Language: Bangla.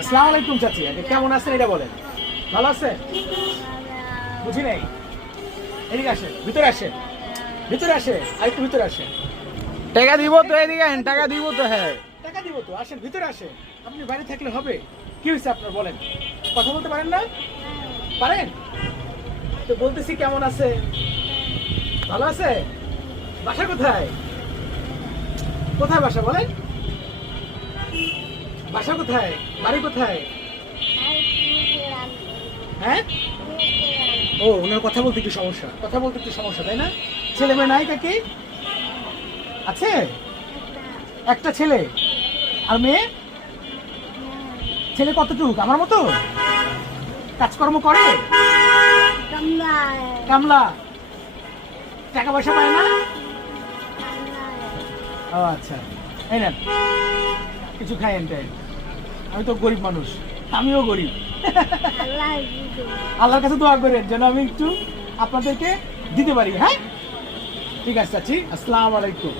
আসসালামু আলাইকুম চাচি, কেমন আছেন এটা বলেন। ভালো আছে? বুঝি নাই। এদিকে আসেন, ভিতরে আসেন, ভিতরে আসেন, আর একটু ভিতরে আসেন। টাকা দিব তো, এদিকে আহেন, টাকা দিব তো। হ্যাঁ টাকা দিব তো, আসেন ভিতরে আসেন। আপনি বাইরে থাকলে হবে? কি হয়েছে আপনার বলেন? কথা বলতে পারেন না? পারেন তো, বলতেছি কেমন আছে? ভালো আছে? বাসা কোথায়? কোথায় বাসা বলেন? বাসা কোথায়? বাড়ি কোথায়? হ্যাঁ, ও ওনার কথা বলতে একটু সমস্যা, কথা বলতে একটু সমস্যা, তাই না? ছেলে মেয়ে নাই কাকি? আছে একটা ছেলে, আর মেয়ে? ছেলে কতটুক? আমার মতো কাজকর্ম করে? কামলা? টাকা পয়সা পায় না? ও আচ্ছা, এই নেন কিছু খাইয়েন টাইন। আমি তো গরিব মানুষ, আমিও গরিব। আল্লাহর কাছে দোয়া করেন যেন আমি একটু আপনাদেরকে দিতে পারি। হ্যাঁ ঠিক আছে চাচি, আসসালামু আলাইকুম।